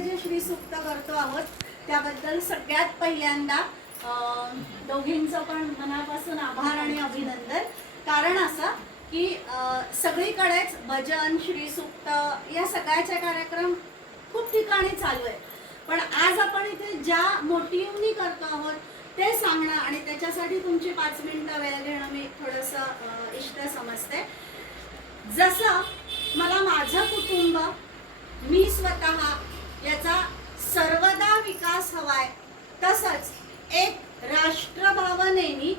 हे जे श्री सुक्त करतो आहोत त्याबद्दल सगळ्यात पहिल्यांदा दोघींचं पण मनापासून आभार आणि अभिनंदन. कारण असं की सगळीकडेच भजन श्रीसुक्त या सगळ्याचे कार्यक्रम खूप ठिकाणी चालू आहे पण आज आपण इथे ज्या मोटिव्हनी करतो आहोत ते सांगणं आणि त्याच्यासाठी तुमची पाच मिनिटं वेळ घेणं मी थोडंसं इष्ट समजते. जसं मला माझं कुटुंब मी स्वतः याचा सर्वदा विकास हवाय. तसंच एक राष्ट्रभावनेनी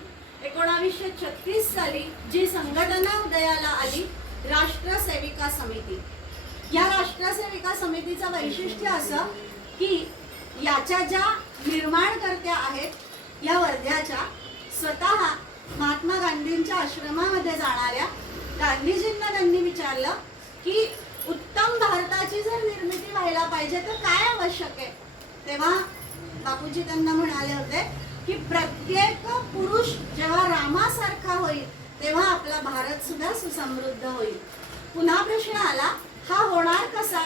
एकोणावीसशे छत्तीस साली जी संघटना उदयाला आली राष्ट्रसेविका समिती. या राष्ट्रसेविका समितीचं वैशिष्ट्य असं की याच्या ज्या निर्माणकर्त्या आहेत या वर्ध्याच्या स्वतः महात्मा गांधींच्या आश्रमामध्ये जाणाऱ्या गांधीजींना त्यांनी विचारलं की उत्तम भारताची जर निर्मिती व्हायला पाहिजे तर काय आवश्यक आहे? तेव्हा बापूजी त्यांना म्हणाले होते की प्रत्येक पुरुष जेव्हा रामासारखा होईल तेव्हा आपला भारत सुद्धा सुसमृद्ध होईल. पुन्हा प्रश्न आला हा होणार कसा?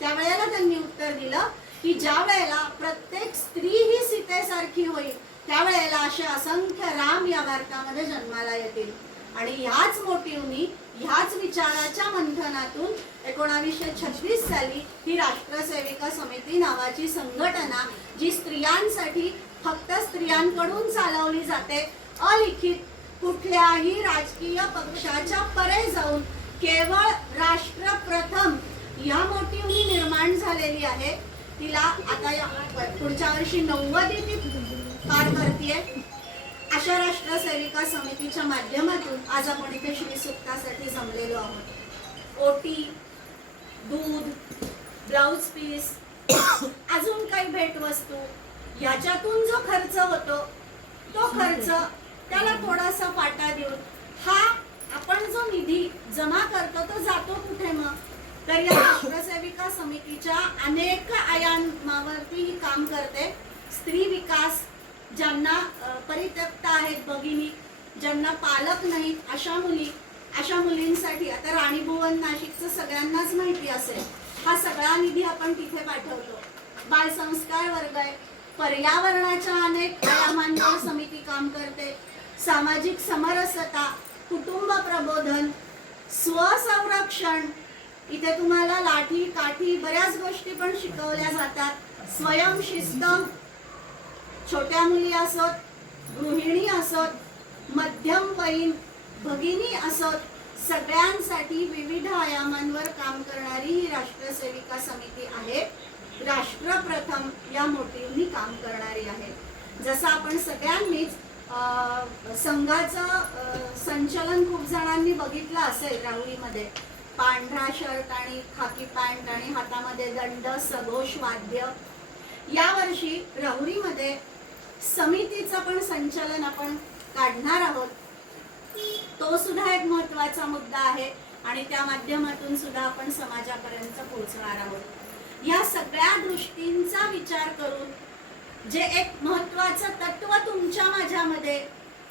त्यावेळेला त्यांनी उत्तर दिलं की ज्या वेळेला प्रत्येक स्त्री ही सीतेसारखी होईल त्यावेळेला असे असंख्य राम या भारतामध्ये जन्माला येतील. आणि ह्याच मोटिवनी ह्याच विचाराच्या मंथनातून एकोणावीसशे छत्तीस साली ही राष्ट्रसेविका समिती नावाची संघटना जी स्त्रियांसाठी फक्त स्त्रियांकडून चालवली जाते अलिखित कुठल्याही राजकीय पक्षाच्या परे जाऊन केवळ राष्ट्र प्रथम या मोटिवनी निर्माण झालेली आहे. तिला आता या पुढच्या वर्षी नव्वदी ती पार करते अशा राष्ट्रसेविका समितीच्या माध्यमातून आज आपण इथे श्री जमलेलो आहोत. ओटी दूध ब्लाऊज पीस अजून काही भेटवस्तू याच्यातून जो खर्च होतो तो खर्च त्याला थोडासा फाटा देऊन हा आपण जो निधी जमा करतो तो जातो कुठे मग? तर या राष्ट्रसेविका समितीच्या अनेक आयामावरती ही काम करते. स्त्री विकास ज्यांना परित्यक्त आहेत भगिनी ज्यांना पालक नाहीत अशा मुली अशा मुलींसाठी आता राणीभुवन नाशिकचं सगळ्यांनाच माहिती असेल. हा सगळा निधी आपण तिथे पाठवतो. बालसंस्कार वर्ग आहे. पर्यावरणाच्या अनेक आयामांवर समिती काम करते. सामाजिक समरसता कुटुंब प्रबोधन स्वसंरक्षण. इथे तुम्हाला लाठी काठी बऱ्याच गोष्टी पण शिकवल्या जातात. स्वयंशिस्त छोट्या मुली असत गृहिणी असत मध्यमवयीन भगिनी असोत सगळ्यांसाठी विविध आयामांवर काम करणारी ही राष्ट्रसेविका समिती आहे. राष्ट्रप्रथम या मोटिवनी काम करणारी आहे. जसं आपण सगळ्यांनीच संघाचं संचलन खूप जणांनी बघितलं असेल राहुलीमध्ये. पांढरा शर्ट आणि खाकी पॅन्ट आणि हातामध्ये दंड सघोष वाद्य. यावर्षी राहुरीमध्ये समितीचं पण संचलन आपण काढणार आहोत. तो सुद्धा एक महत्त्वाचा मुद्दा आहे आणि त्या माध्यमातून सुद्धा आपण समाजापर्यंत पोहोचणार आहोत. या सगळ्या दृष्टींचा विचार करून जे एक महत्वाचं तत्व तुमच्या माझ्यामध्ये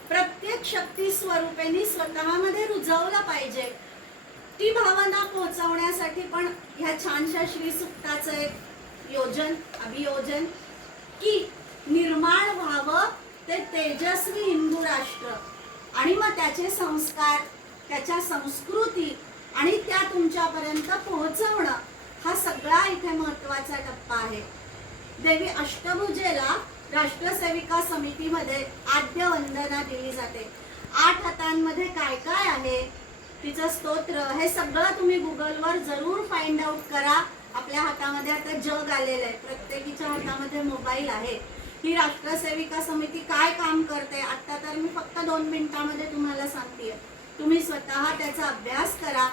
प्रत्येक शक्ती स्वरूपेनी स्वतःमध्ये रुजवलं पाहिजे ती भावना पोहोचवण्यासाठी पण ह्या छानशा श्री सुक्ताचं एक योजन अभियोजन की निर्माण व्हावं ते तेजस्वी हिंदू राष्ट्र. आणि मग त्याचे संस्कार त्याच्या संस्कृती आणि त्या तुमच्यापर्यंत पोहोचवणं हा सगळा इथे महत्त्वाचा टप्पा आहे. देवी अष्टभुजेला राष्ट्रसेविका समितीमध्ये आद्य वंदना दिली जाते. आठ हातांमध्ये काय काय आहे तिचं स्तोत्र हे सगळं तुम्ही गुगलवर जरूर फाइंड आउट करा. आपल्या हातामध्ये आता जग आलेलं आहे. प्रत्येकीच्या हातामध्ये मोबाईल आहे. ही राष्ट्रसेविका समिती काय काम करते? आता तर मी फक्त दोन मिनिटामध्ये तुम्हाला सांगतेय. तुम्ही स्वतः त्याचा अभ्यास करा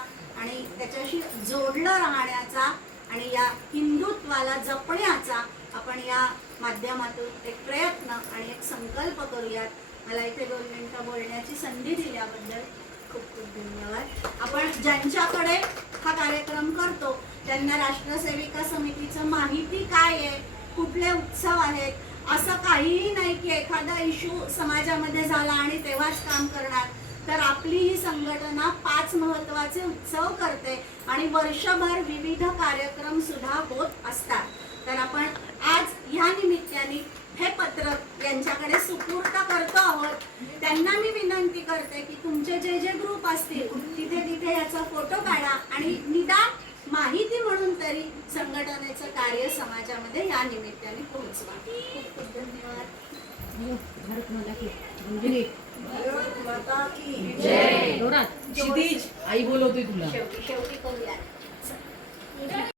आणि त्याच्याशी जोडलं राहण्याचा आणि या हिंदुत्वाला जपण्याचा आपण या माध्यमातून एक प्रयत्न आणि एक संकल्प करूयात. मला इथे दोन मिनटं बोलण्याची संधी दिल्याबद्दल खूप खूप धन्यवाद. आपण ज्यांच्याकडे हा कार्यक्रम करतो त्यांना राष्ट्रसेविका समितीचं माहिती काय आहे? कुठले उत्सव आहेत? असं काहीही नाही की एखादा इश्यू समाजामध्ये झाला आणि तेव्हाच काम करणार. तर आपली ही संघटना पाच महत्त्वाचे उत्सव करते आणि वर्षभर विविध कार्यक्रम सुद्धा होत असतात. तर आपण आज ह्या निमित्ताने हे पत्रक यांच्याकडे सुपूर्त करतो आहोत. त्यांना मी विनंती करते की तुमचे जे जे ग्रुप असतील तिथे तिथे याचा फोटो काढा आणि निदान माहिती म्हणून तरी संघटनेचं कार्य समाजामध्ये या निमित्ताने पोहोचवा. खूप खूप धन्यवाद. आई बोलवते तुला. शेवटी शेवटी करूया.